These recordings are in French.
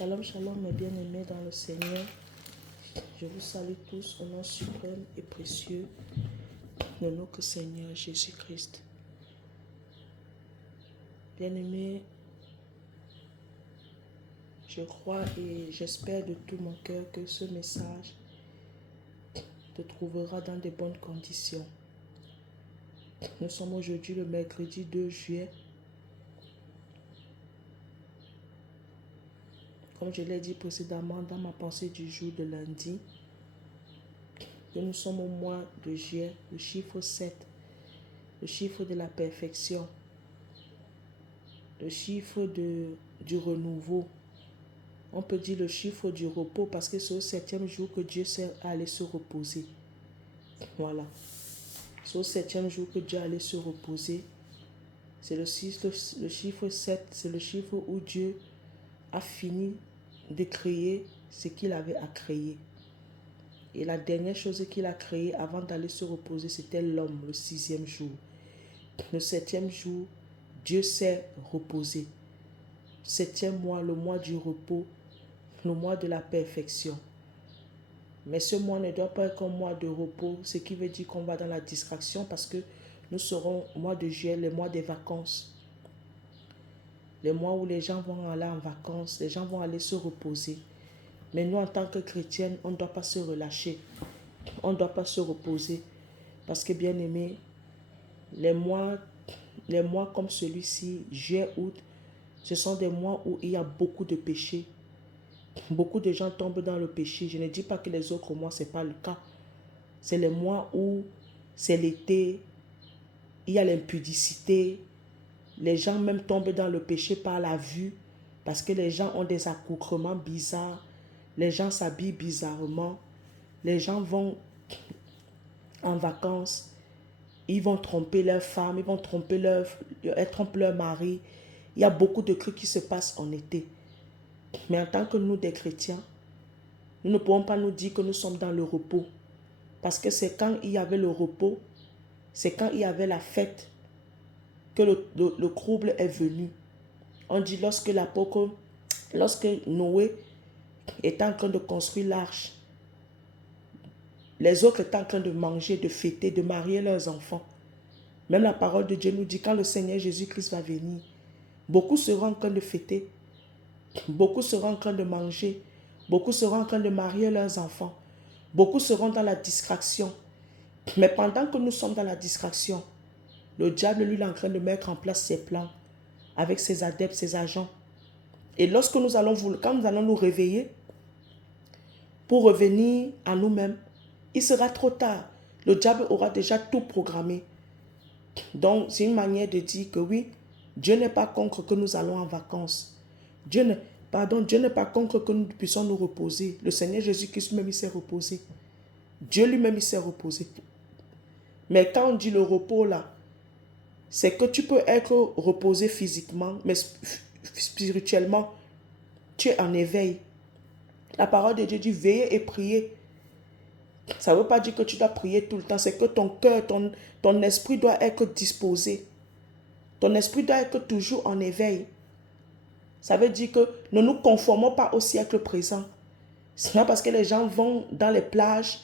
Shalom, shalom, mes bien-aimés dans le Seigneur. Je vous salue tous au nom suprême et précieux de notre Seigneur Jésus-Christ. Bien-aimés, je crois et j'espère de tout mon cœur que ce message te trouvera dans de bonnes conditions. Nous sommes aujourd'hui le mercredi 2 juillet. Comme je l'ai dit précédemment dans ma pensée du jour de lundi, que nous sommes au mois de juillet, le chiffre 7, le chiffre de la perfection, le chiffre du renouveau. On peut dire le chiffre du repos parce que c'est au 7e jour que Dieu s'est allé se reposer. Voilà. C'est au 7e jour que Dieu allait se reposer. C'est le chiffre 7, c'est le chiffre où Dieu a fini de créer ce qu'il avait à créer. Et la dernière chose qu'il a créée avant d'aller se reposer, c'était l'homme, le 6e jour. Le 7e jour, Dieu s'est reposé. 7e mois, le mois du repos, le mois de la perfection. Mais ce mois ne doit pas être un mois de repos, ce qui veut dire qu'on va dans la distraction parce que nous serons au mois de juillet, le mois des vacances. Les mois où les gens vont aller en vacances, les gens vont aller se reposer. Mais nous, en tant que chrétiennes, on ne doit pas se relâcher. On ne doit pas se reposer. Parce que, bien aimé, les mois comme celui-ci, juillet, août, ce sont des mois où il y a beaucoup de péchés. Beaucoup de gens tombent dans le péché. Je ne dis pas que les autres mois, ce n'est pas le cas. C'est les mois où c'est l'été, il y a l'impudicité. Les gens même tombent dans le péché par la vue parce que les gens ont des accoutrements bizarres. Les gens s'habillent bizarrement. Les gens vont en vacances. Ils vont tromper leur femme, ils vont tromper trompent leur mari. Il y a beaucoup de trucs qui se passent en été. Mais en tant que nous, des chrétiens, nous ne pouvons pas nous dire que nous sommes dans le repos. Parce que c'est quand il y avait le repos, c'est quand il y avait la fête que le trouble est venu. On dit lorsque Noé était en train de construire l'arche, les autres étaient en train de manger, de fêter, de marier leurs enfants. Même la parole de Dieu nous dit quand le Seigneur Jésus-Christ va venir, beaucoup seront en train de fêter, beaucoup seront en train de manger, beaucoup seront en train de marier leurs enfants, beaucoup seront dans la distraction. Mais pendant que nous sommes dans la distraction, le diable, lui, est en train de mettre en place ses plans avec ses adeptes, ses agents. Et quand nous allons nous réveiller pour revenir à nous-mêmes, il sera trop tard. Le diable aura déjà tout programmé. Donc, c'est une manière de dire que oui, Dieu n'est pas contre que nous allons en vacances. Dieu n'est pas contre que nous puissions nous reposer. Le Seigneur Jésus-Christ lui-même, il s'est reposé. Dieu lui-même, il s'est reposé. Mais quand on dit le repos là, c'est que tu peux être reposé physiquement, mais spirituellement, tu es en éveil. La parole de Dieu dit veillez et priez. Ça ne veut pas dire que tu dois prier tout le temps, c'est que ton cœur, ton esprit doit être disposé. Ton esprit doit être toujours en éveil. Ça veut dire que ne nous conformons pas au siècle présent. C'est pas parce que les gens vont dans les plages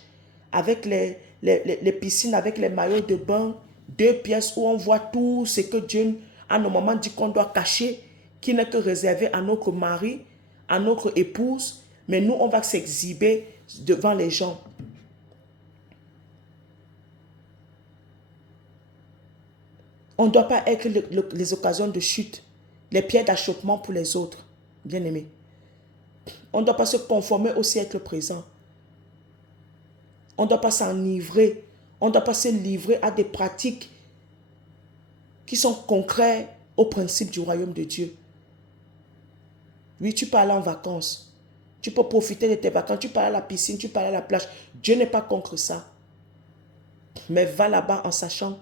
avec les piscines, avec les maillots de bain, 2 pièces où on voit tout ce que Dieu à nos moments dit qu'on doit cacher, qui n'est que réservé à notre mari, à notre épouse, mais nous on va s'exhiber devant les gens. On ne doit pas être les occasions de chute, les pierres d'achoppement pour les autres, bien aimés. On ne doit pas se conformer au siècle présent. On ne doit pas s'enivrer. On ne doit pas se livrer à des pratiques qui sont concrètes aux principes du royaume de Dieu. Oui, tu peux aller en vacances. Tu peux profiter de tes vacances. Tu peux aller à la piscine, tu peux aller à la plage. Dieu n'est pas contre ça. Mais va là-bas en sachant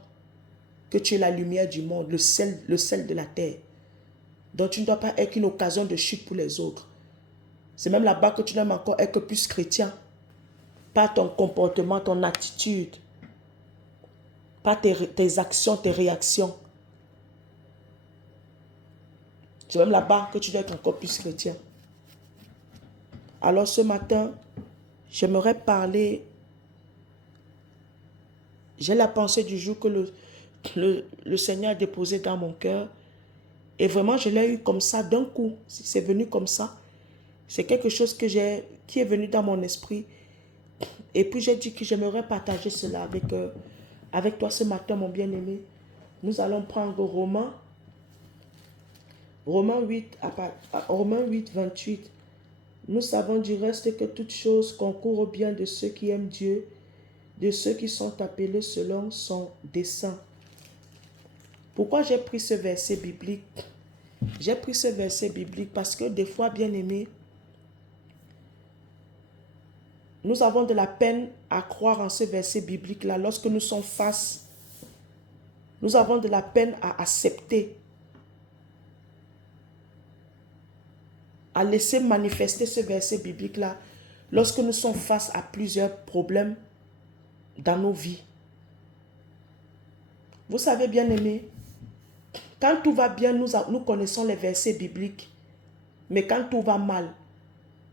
que tu es la lumière du monde, le sel de la terre. Donc tu ne dois pas être une occasion de chute pour les autres. C'est même là-bas que tu dois encore être plus chrétien. Pas ton comportement, ton attitude. Pas tes actions, tes réactions. C'est même là-bas que tu dois être encore plus chrétien. Alors ce matin, j'aimerais parler, j'ai la pensée du jour que le Seigneur a déposé dans mon cœur. Et vraiment, je l'ai eu comme ça d'un coup. C'est venu comme ça. C'est quelque chose qui est venu dans mon esprit. Et puis j'ai dit que j'aimerais partager cela avec toi ce matin, mon bien-aimé. Nous allons prendre Romains 8, Romains 8, 28. Nous savons du reste que toute chose concourt au bien de ceux qui aiment Dieu, de ceux qui sont appelés selon son dessein. Pourquoi j'ai pris ce verset biblique? J'ai pris ce verset biblique parce que des fois, bien aimé, nous avons de la peine à croire en ce verset biblique-là lorsque nous sommes face. Nous avons de la peine à accepter, à laisser manifester ce verset biblique-là lorsque nous sommes face à plusieurs problèmes dans nos vies. Vous savez, bien aimé, quand tout va bien, nous connaissons les versets bibliques. Mais quand tout va mal,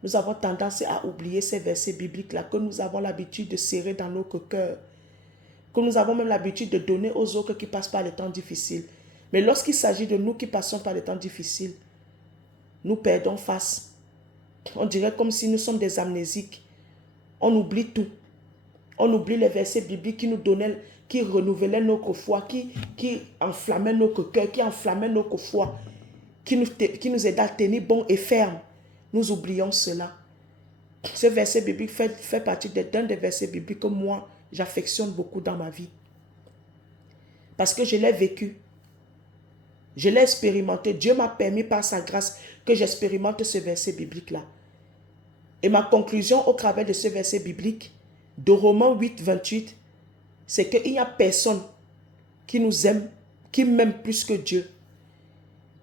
nous avons tendance à oublier ces versets bibliques-là que nous avons l'habitude de serrer dans notre cœur, que nous avons même l'habitude de donner aux autres qui passent par les temps difficiles. Mais lorsqu'il s'agit de nous qui passons par les temps difficiles, nous perdons face. On dirait comme si nous sommes des amnésiques. On oublie tout. On oublie les versets bibliques qui nous donnaient, qui renouvelaient notre foi, qui enflammaient notre cœur, qui enflammaient notre foi, qui nous aident à tenir bon et ferme. Nous oublions cela. Ce verset biblique fait partie d'un des versets bibliques que moi, j'affectionne beaucoup dans ma vie. Parce que je l'ai vécu. Je l'ai expérimenté. Dieu m'a permis par sa grâce que j'expérimente ce verset biblique-là. Et ma conclusion au travers de ce verset biblique, de Romains 8, 28, c'est qu'il n'y a personne qui nous aime, qui m'aime plus que Dieu.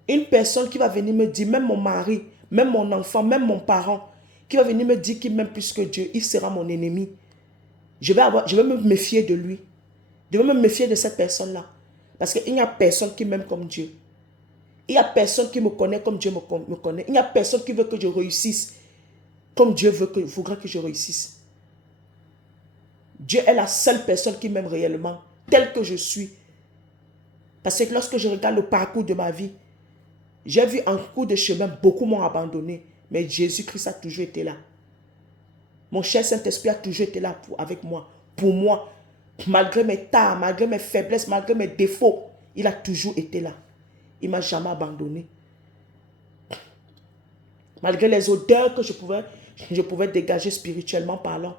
Une personne qui va venir me dire, même mon mari, même mon enfant, même mon parent, qui va venir me dire qu'il m'aime plus que Dieu, il sera mon ennemi. Je vais me méfier de lui. Je vais me méfier de cette personne-là. Parce qu'il n'y a personne qui m'aime comme Dieu. Il n'y a personne qui me connaît comme Dieu me connaît. Il n'y a personne qui veut que je réussisse comme Dieu voudrait que je réussisse. Dieu est la seule personne qui m'aime réellement, tel que je suis. Parce que lorsque je regarde le parcours de ma vie, j'ai vu en cours de chemin, beaucoup m'ont abandonné. Mais Jésus-Christ a toujours été là. Mon cher Saint-Esprit a toujours été là avec moi. Pour moi, malgré mes tares, malgré mes faiblesses, malgré mes défauts, il a toujours été là. Il ne m'a jamais abandonné. Malgré les odeurs que je pouvais dégager spirituellement parlant.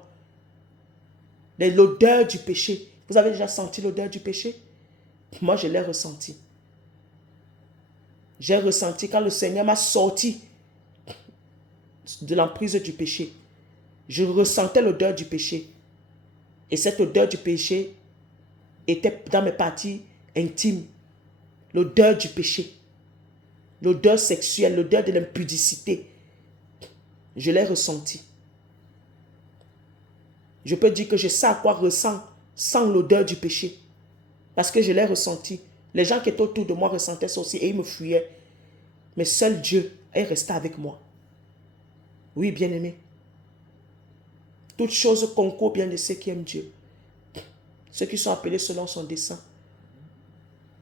L'odeur du péché. Vous avez déjà senti l'odeur du péché? Moi, je l'ai ressenti. J'ai ressenti quand le Seigneur m'a sorti de l'emprise du péché. Je ressentais l'odeur du péché. Et cette odeur du péché était dans mes parties intimes. L'odeur du péché. L'odeur sexuelle, l'odeur de l'impudicité. Je l'ai ressenti. Je peux dire que je sais à quoi ressent sans l'odeur du péché. Parce que je l'ai ressenti. Les gens qui étaient autour de moi ressentaient ça aussi et ils me fuyaient. Mais seul Dieu est resté avec moi. Oui, bien-aimé. Toutes choses concourent bien de ceux qui aiment Dieu. Ceux qui sont appelés selon son dessein.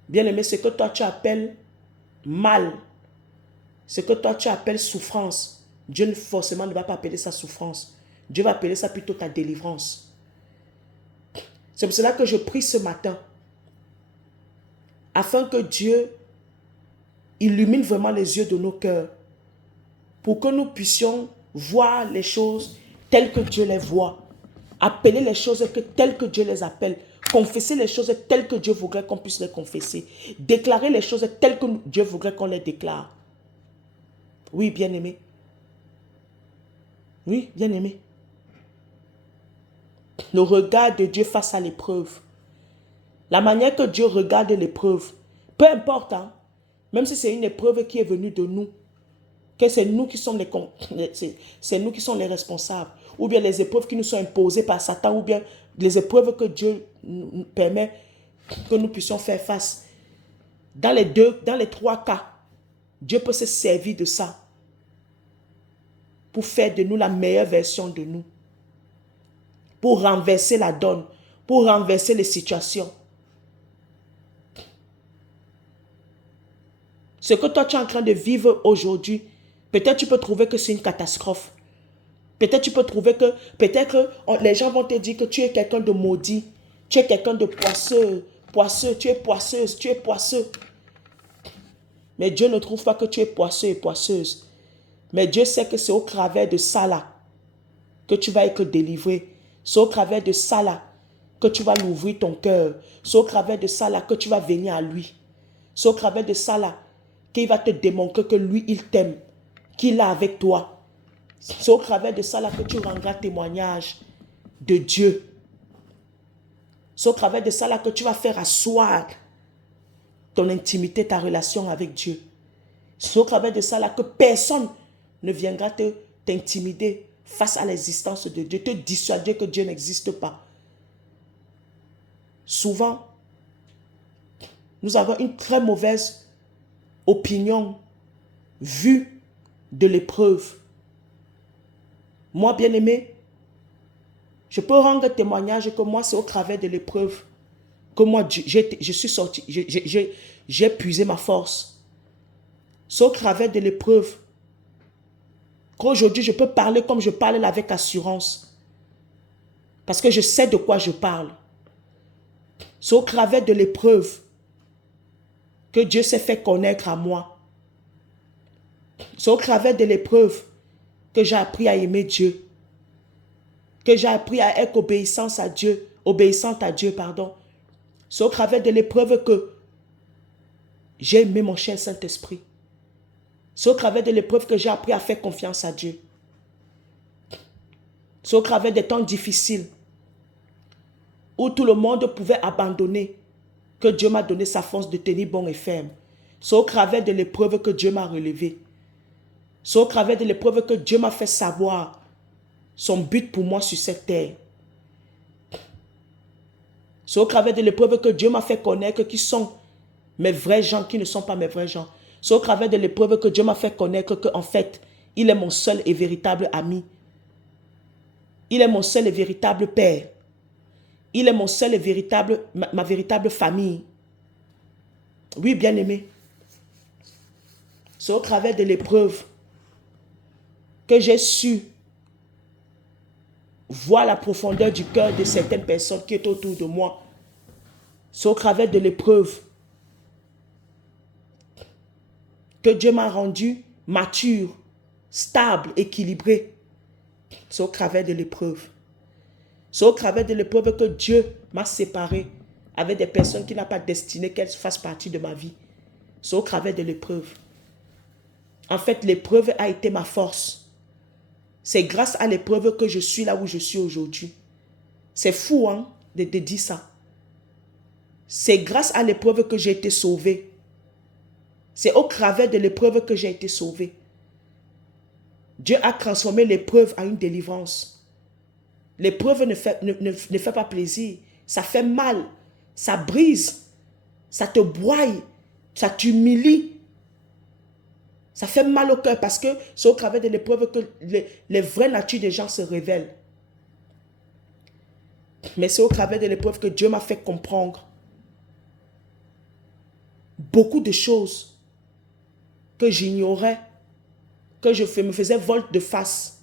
Bien-aimé, ce que toi tu appelles mal, ce que toi tu appelles souffrance, Dieu forcément ne va pas appeler ça souffrance. Dieu va appeler ça plutôt ta délivrance. C'est pour cela que je prie ce matin, afin que Dieu illumine vraiment les yeux de nos cœurs, pour que nous puissions voir les choses telles que Dieu les voit, appeler les choses telles que Dieu les appelle, confesser les choses telles que Dieu voudrait qu'on puisse les confesser, déclarer les choses telles que Dieu voudrait qu'on les déclare. Oui, bien-aimé. Oui, bien-aimé. Le regard de Dieu face à l'épreuve. La manière que Dieu regarde l'épreuve. Peu importe, hein, même si c'est une épreuve qui est venue de nous, que c'est nous qui sommes nous qui sommes les responsables, ou bien les épreuves qui nous sont imposées par Satan, ou bien les épreuves que Dieu nous permet que nous puissions faire face. Dans les trois cas, Dieu peut se servir de ça pour faire de nous la meilleure version de nous. Pour renverser la donne, pour renverser les situations. Ce que toi tu es en train de vivre aujourd'hui, peut-être tu peux trouver que c'est une catastrophe. Peut-être tu peux trouver que, les gens vont te dire que tu es quelqu'un de maudit. Tu es quelqu'un de poisseux, tu es poisseuse, tu es poisseux. Mais Dieu ne trouve pas que tu es poisseux et poisseuse. Mais Dieu sait que c'est au travers de ça là que tu vas être délivré. C'est au travers de ça là que tu vas l'ouvrir ton cœur. C'est au travers de ça là que tu vas venir à lui. C'est au travers de ça là qu'il va te démontrer que lui, il t'aime, qu'il est avec toi. C'est au travers de ça là que tu rendras témoignage de Dieu. C'est au travers de ça là que tu vas faire asseoir ton intimité, ta relation avec Dieu. C'est au travers de ça là que personne ne viendra t'intimider face à l'existence de Dieu, te dissuader que Dieu n'existe pas. Souvent, nous avons une très mauvaise opinion, vue de l'épreuve. Moi, bien-aimé, je peux rendre témoignage que moi, c'est au travers de l'épreuve que moi, je suis sorti, j'ai épuisé ma force. C'est au travers de l'épreuve qu'aujourd'hui, je peux parler comme je parle avec assurance. Parce que je sais de quoi je parle. C'est au travers de l'épreuve que Dieu s'est fait connaître à moi. C'est au travers de l'épreuve que j'ai appris à aimer Dieu. Que j'ai appris à être obéissante à Dieu. C'est au travers de l'épreuve que j'ai aimé mon cher Saint-Esprit. C'est au travers de l'épreuve que j'ai appris à faire confiance à Dieu. C'est au travers des temps difficiles où tout le monde pouvait abandonner que Dieu m'a donné sa force de tenir bon et ferme. C'est au travers de l'épreuve que Dieu m'a relevé. C'est au travers de l'épreuve que Dieu m'a fait savoir son but pour moi sur cette terre. C'est au travers de l'épreuve que Dieu m'a fait connaître qui sont mes vrais gens, qui ne sont pas mes vrais gens. C'est au travers de l'épreuve que Dieu m'a fait connaître qu'en fait, il est mon seul et véritable ami. Il est mon seul et véritable père. Il est mon seul et véritable, ma véritable famille. Oui, bien-aimé. C'est au travers de l'épreuve que j'ai su voir la profondeur du cœur de certaines personnes qui sont autour de moi. C'est au travers de l'épreuve que Dieu m'a rendu mature, stable, équilibré. C'est au travers de l'épreuve. C'est au travers de l'épreuve que Dieu m'a séparé avec des personnes qui n'ont pas destiné qu'elles fassent partie de ma vie. C'est au travers de l'épreuve. En fait, l'épreuve a été ma force. C'est grâce à l'épreuve que je suis là où je suis aujourd'hui. C'est fou, hein, de dire ça. C'est grâce à l'épreuve que j'ai été sauvé. C'est au travers de l'épreuve que j'ai été sauvé. Dieu a transformé l'épreuve en une délivrance. L'épreuve ne fait pas plaisir. Ça fait mal. Ça brise. Ça te broye. Ça t'humilie. Ça fait mal au cœur parce que c'est au travers de l'épreuve que les vraies natures des gens se révèlent. Mais c'est au travers de l'épreuve que Dieu m'a fait comprendre beaucoup de choses que j'ignorais, que je me faisais volte de face.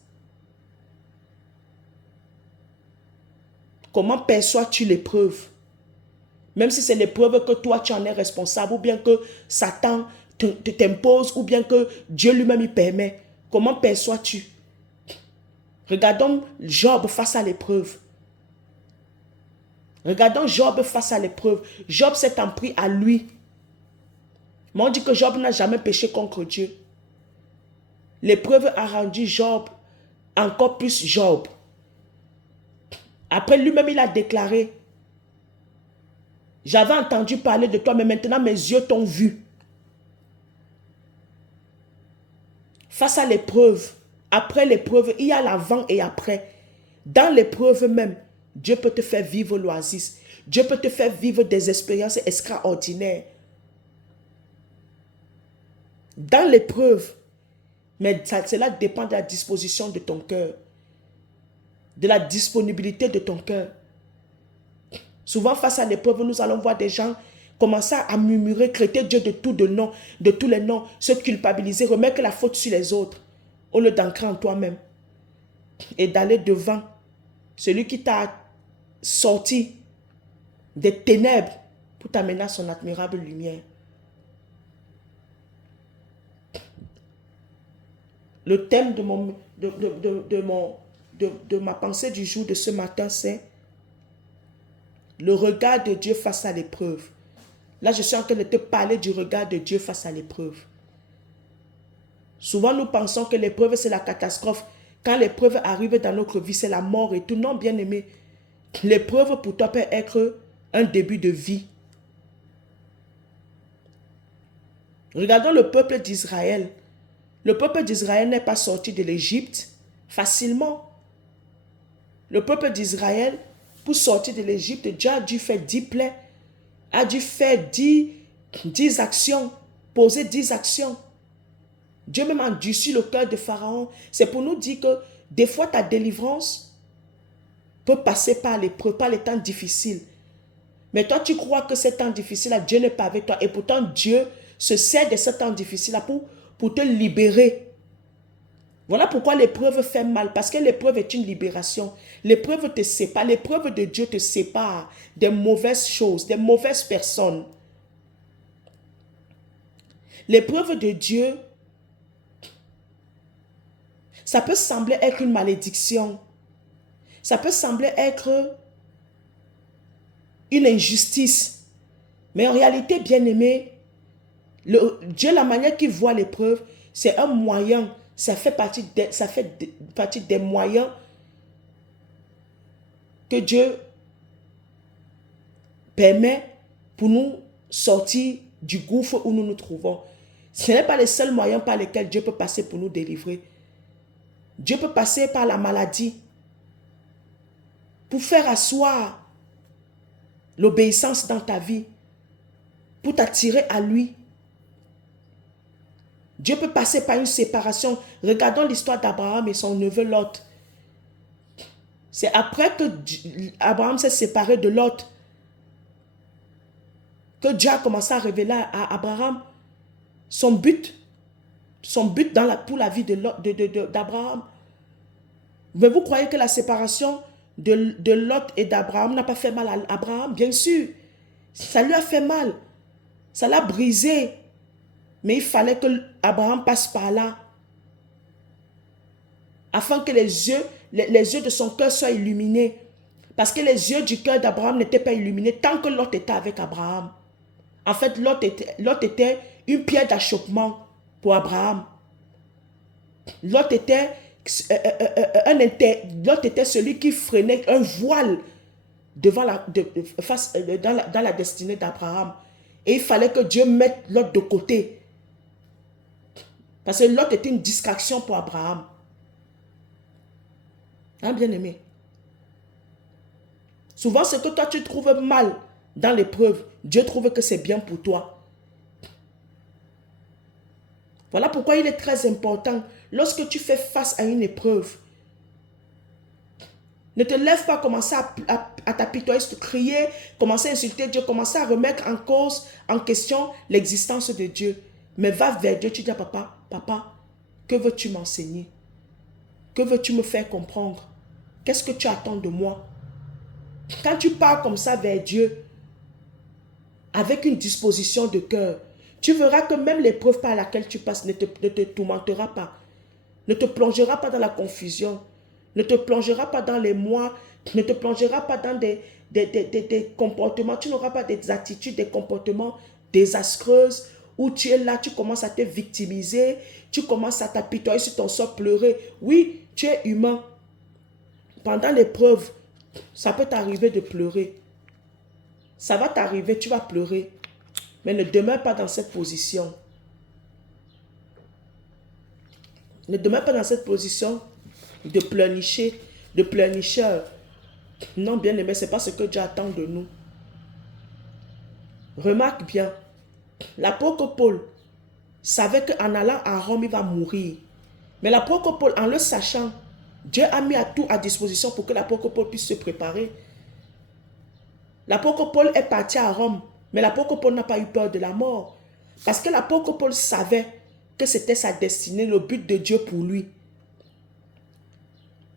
Comment perçois-tu l'épreuve? Même si c'est l'épreuve que toi tu en es responsable, ou bien que Satan t'impose, ou bien que Dieu lui-même y permet. Comment perçois-tu? Regardons Job face à l'épreuve. Regardons Job face à l'épreuve. Job s'est en pris à lui. Mais on dit que Job n'a jamais péché contre Dieu. L'épreuve a rendu Job encore plus Job. Après lui-même, il a déclaré: j'avais entendu parler de toi, mais maintenant mes yeux t'ont vu. Face à l'épreuve, après l'épreuve, il y a l'avant et après. Dans l'épreuve même, Dieu peut te faire vivre l'oasis. Dieu peut te faire vivre des expériences extraordinaires. Dans l'épreuve, Mais cela dépend de la disposition de ton cœur. De la disponibilité de ton cœur. Souvent, face à l'épreuve, nous allons voir des gens commencer à murmurer, traiter Dieu de tous les noms, se culpabiliser, remettre la faute sur les autres, au lieu d'ancrer en toi-même et d'aller devant celui qui t'a sorti des ténèbres pour t'amener à son admirable lumière. Le thème de ma pensée du jour de ce matin, c'est le regard de Dieu face à l'épreuve. Là, je suis en train de te parler du regard de Dieu face à l'épreuve. Souvent, nous pensons que l'épreuve, c'est la catastrophe. Quand l'épreuve arrive dans notre vie, c'est la mort et tout. Non, bien aimé. L'épreuve pour toi peut être un début de vie. Regardons le peuple d'Israël. Le peuple d'Israël n'est pas sorti de l'Égypte facilement. Le peuple d'Israël, pour sortir de l'Égypte, Dieu a dû faire 10 plaies, a dû faire 10 actions, poser 10 actions. Dieu même a endurci le cœur de Pharaon. C'est pour nous dire que des fois ta délivrance peut passer par l'épreuve, par les temps difficiles. Mais toi, tu crois que ces temps difficiles-là, Dieu n'est pas avec toi. Et pourtant, Dieu se sert de ces temps difficiles-là pour te libérer. Voilà pourquoi l'épreuve fait mal. Parce que l'épreuve est une libération. L'épreuve te sépare. L'épreuve de Dieu te sépare des mauvaises choses, des mauvaises personnes. L'épreuve de Dieu, ça peut sembler être une malédiction. Ça peut sembler être une injustice. Mais en réalité, bien aimé, Dieu, la manière qu'il voit l'épreuve, c'est un moyen. Ça fait partie des moyens que Dieu permet pour nous sortir du gouffre où nous nous trouvons. Ce n'est pas le seul moyen par lequel Dieu peut passer pour nous délivrer. Dieu peut passer par la maladie pour faire asseoir l'obéissance dans ta vie, pour t'attirer à lui. Dieu peut passer par une séparation. Regardons l'histoire d'Abraham et son neveu Lot. C'est après que Abraham s'est séparé de Lot que Dieu a commencé à révéler à Abraham son but pour la vie d'Abraham. Mais vous croyez que la séparation de Lot et d'Abraham n'a pas fait mal à Abraham? Bien sûr, ça lui a fait mal. Ça l'a brisé. Mais il fallait que Abraham passe par là. Afin que les yeux de son cœur soient illuminés. Parce que les yeux du cœur d'Abraham n'étaient pas illuminés tant que Lot était avec Abraham. En fait, Lot était une pierre d'achoppement pour Abraham. Lot était celui qui freinait un voile dans la destinée d'Abraham. Et il fallait que Dieu mette Lot de côté. Parce que Lot était une distraction pour Abraham. Hein, bien aimé? Souvent, ce que toi tu trouves mal dans l'épreuve, Dieu trouve que c'est bien pour toi. Voilà pourquoi il est très important, lorsque tu fais face à une épreuve, ne te lève pas, commencer à t'apitoyer, à crier, commencer à insulter Dieu, commencer à remettre en cause, en question l'existence de Dieu. Mais va vers Dieu, tu dis à papa, que veux-tu m'enseigner? Que veux-tu me faire comprendre? Qu'est-ce que tu attends de moi? Quand tu pars comme ça vers Dieu, avec une disposition de cœur, tu verras que même l'épreuve par laquelle tu passes ne te tourmentera pas, ne te plongera pas dans la confusion, ne te plongera pas dans les mois, ne te plongera pas dans des comportements, tu n'auras pas des attitudes, des comportements désastreuses où tu es là, tu commences à te victimiser, tu commences à t'apitoyer sur ton sort, pleurer. Oui, tu es humain. Pendant l'épreuve, ça peut t'arriver de pleurer. Ça va t'arriver, tu vas pleurer. Mais ne demeure pas dans cette position. Ne demeure pas dans cette position de pleurnicheur. Non, bien aimé, ce n'est pas ce que Dieu attend de nous. Remarque bien, l'apôtre Paul savait qu'en allant à Rome, il va mourir. Mais l'apôtre Paul, en le sachant, Dieu a mis tout à disposition pour que l'apôtre Paul puisse se préparer. L'apôtre Paul est parti à Rome, mais l'apôtre Paul n'a pas eu peur de la mort. Parce que l'apôtre Paul savait que c'était sa destinée, le but de Dieu pour lui.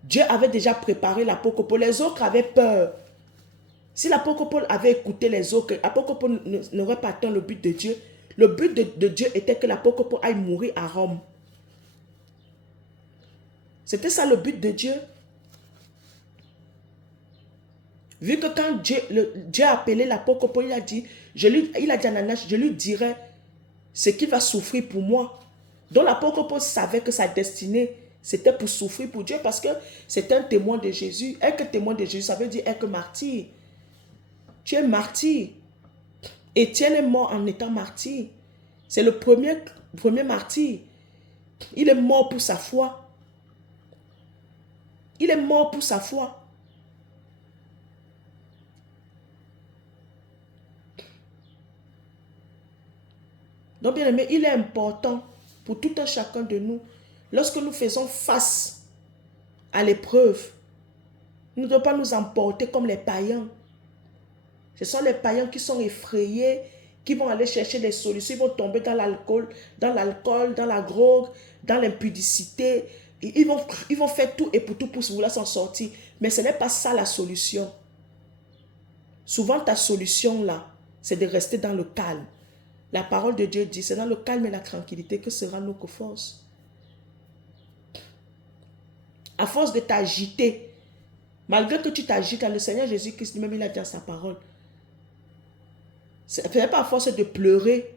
Dieu avait déjà préparé l'apôtre Paul. Les autres avaient peur. Si l'apôtre Paul avait écouté les autres, l'apôtre Paul n'aurait pas atteint le but de Dieu. Le but de Dieu était que l'apôtre Paul aille mourir à Rome. C'était ça le but de Dieu. Vu que quand Dieu a appelé l'apôtre Paul, il a dit à Ananas, je lui dirai ce qu'il va souffrir pour moi. Donc l'apôtre Paul savait que sa destinée, c'était pour souffrir pour Dieu parce que c'est un témoin de Jésus. Être témoin de Jésus, ça veut dire être martyr. Tu es martyr. Étienne est mort en étant martyr. C'est le premier martyr. Il est mort pour sa foi. Il est mort pour sa foi. Donc, bien aimé, il est important pour tout un chacun de nous, lorsque nous faisons face à l'épreuve, nous ne devons pas nous emporter comme les païens. Ce sont les païens qui sont effrayés, qui vont aller chercher des solutions, ils vont tomber dans l'alcool, dans la drogue, dans l'impudicité. Ils vont faire tout et pour tout pour vouloir s'en sortir. Mais ce n'est pas ça la solution. Souvent, ta solution là, c'est de rester dans le calme. La parole de Dieu dit, c'est dans le calme et la tranquillité que sera notre force. À force de t'agiter, malgré que tu t'agites, le Seigneur Jésus-Christ lui-même, il a dit dans sa parole, ce n'est pas à force de pleurer.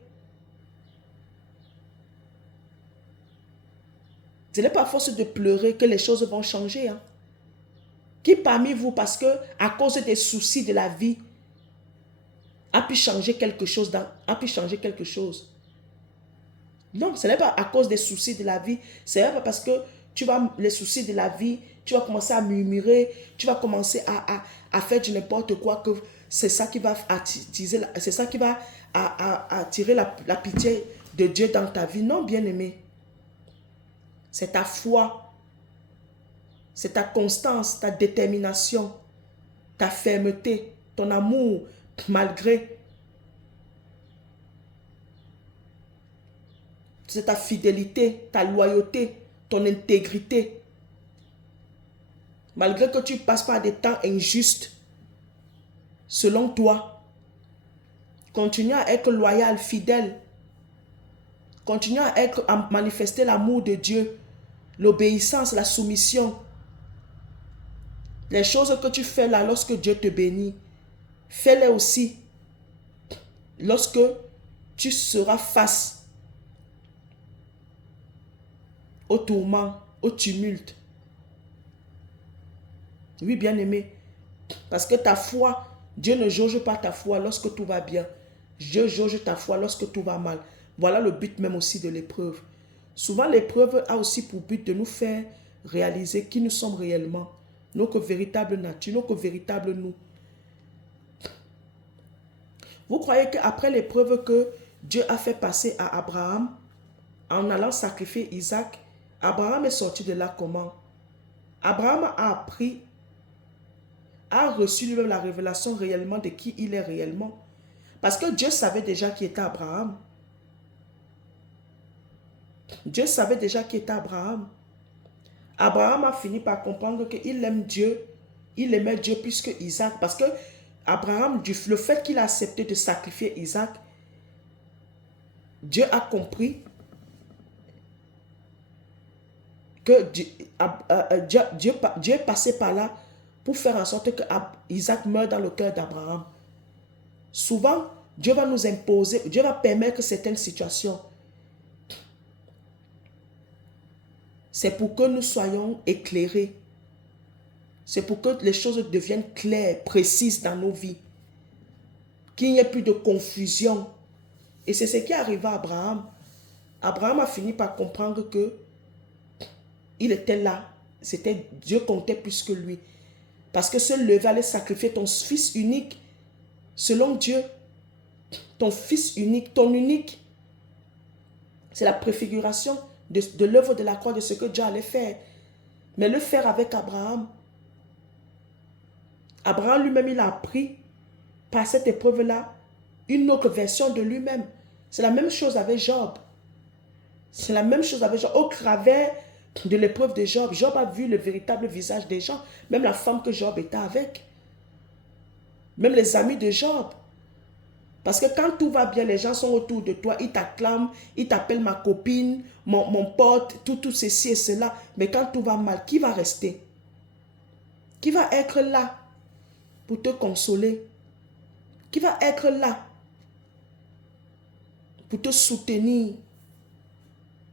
Ce n'est pas à force de pleurer que les choses vont changer. Hein. Qui parmi vous, parce que à cause des soucis de la vie, a pu changer quelque chose, Non, ce n'est pas à cause des soucis de la vie. Ce n'est pas parce que les soucis de la vie, tu vas commencer à murmurer, tu vas commencer à faire du n'importe quoi, que c'est ça qui va attirer, c'est ça qui va attirer la pitié de Dieu dans ta vie. Non, bien-aimé. C'est ta foi, c'est ta constance, ta détermination, ta fermeté, ton amour, malgré. C'est ta fidélité, ta loyauté, ton intégrité. Malgré que tu passes par des temps injustes, selon toi, continue à être loyal, fidèle. Continue à manifester l'amour de Dieu, l'obéissance, la soumission. Les choses que tu fais là lorsque Dieu te bénit, fais-les aussi lorsque tu seras face au tourment, au tumulte. Oui, bien-aimé. Parce que ta foi, Dieu ne jauge pas ta foi lorsque tout va bien. Dieu jauge ta foi lorsque tout va mal. Voilà le but même aussi de l'épreuve. Souvent, l'épreuve a aussi pour but de nous faire réaliser qui nous sommes réellement. Notre véritable nature, notre véritable nous. Vous croyez qu'après l'épreuve que Dieu a fait passer à Abraham, en allant sacrifier Isaac, Abraham est sorti de là comment? Abraham a reçu lui-même la révélation réellement de qui il est réellement. Parce que Dieu savait déjà qui était Abraham. Dieu savait déjà qui était Abraham. Abraham a fini par comprendre qu'il aime Dieu. Il aimait Dieu plus que Isaac. Parce que Abraham, le fait qu'il a accepté de sacrifier Isaac, Dieu a compris que Dieu est passé par là pour faire en sorte que Isaac meure dans le cœur d'Abraham. Souvent, Dieu va nous imposer, Dieu va permettre certaines situations. C'est pour que nous soyons éclairés. C'est pour que les choses deviennent claires, précises dans nos vies. Qu'il n'y ait plus de confusion. Et c'est ce qui arriva à Abraham. Abraham a fini par comprendre que il était là. C'était Dieu comptait plus que lui. Parce que se lever, aller sacrifier ton fils unique, selon Dieu, ton fils unique, ton unique, c'est la préfiguration de l'œuvre de la croix, de ce que Dieu allait faire. Mais le faire avec Abraham. Abraham lui-même, il a appris par cette épreuve-là une autre version de lui-même. C'est la même chose avec Job. C'est la même chose avec Job. Au travers de l'épreuve de Job, Job a vu le véritable visage des gens. Même la femme que Job était avec. Même les amis de Job. Parce que quand tout va bien, les gens sont autour de toi, ils t'acclament, ils t'appellent ma copine, mon pote, tout ceci et cela. Mais quand tout va mal, qui va rester? Qui va être là pour te consoler? Qui va être là pour te soutenir?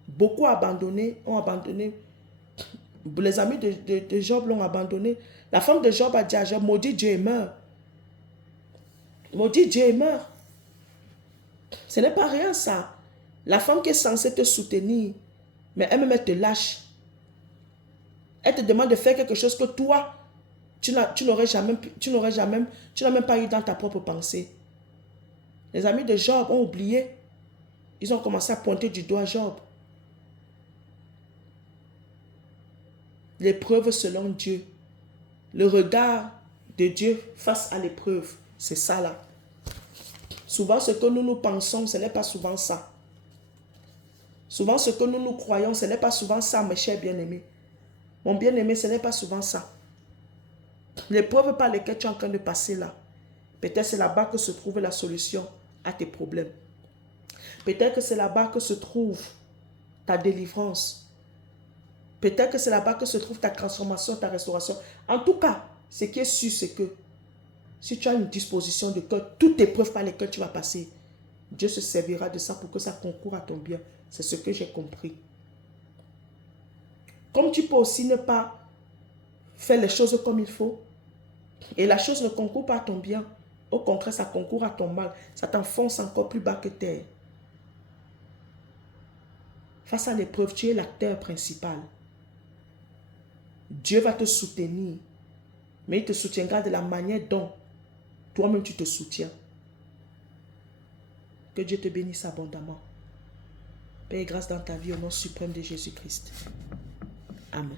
Beaucoup ont abandonné. Les amis de Job l'ont abandonné. La femme de Job a dit à Job, maudit Dieu et meurt. Maudit Dieu et meurt. Ce n'est pas rien ça. La femme qui est censée te soutenir, mais elle-même elle te lâche. Elle te demande de faire quelque chose que toi, tu n'as même pas eu dans ta propre pensée. Les amis de Job ont oublié. Ils ont commencé à pointer du doigt Job. L'épreuve selon Dieu. Le regard de Dieu face à l'épreuve. C'est ça là. Souvent, ce que nous pensons, ce n'est pas souvent ça. Souvent, ce que nous croyons, ce n'est pas souvent ça, mes chers bien-aimés. Mon bien-aimé, ce n'est pas souvent ça. L'épreuve par laquelle tu es en train de passer là, peut-être c'est là-bas que se trouve la solution à tes problèmes. Peut-être que c'est là-bas que se trouve ta délivrance. Peut-être que c'est là-bas que se trouve ta transformation, ta restauration. En tout cas, ce qui est sûr, c'est que si tu as une disposition de cœur, toute épreuve par laquelle tu vas passer, Dieu se servira de ça pour que ça concourt à ton bien. C'est ce que j'ai compris. Comme tu peux aussi ne pas faire les choses comme il faut, et la chose ne concourt pas à ton bien, au contraire, ça concourt à ton mal. Ça t'enfonce encore plus bas que terre. Face à l'épreuve, tu es l'acteur principal. Dieu va te soutenir, mais il te soutiendra de la manière dont toi-même tu te soutiens. Que Dieu te bénisse abondamment. Paix et grâce dans ta vie au nom suprême de Jésus-Christ. Amen.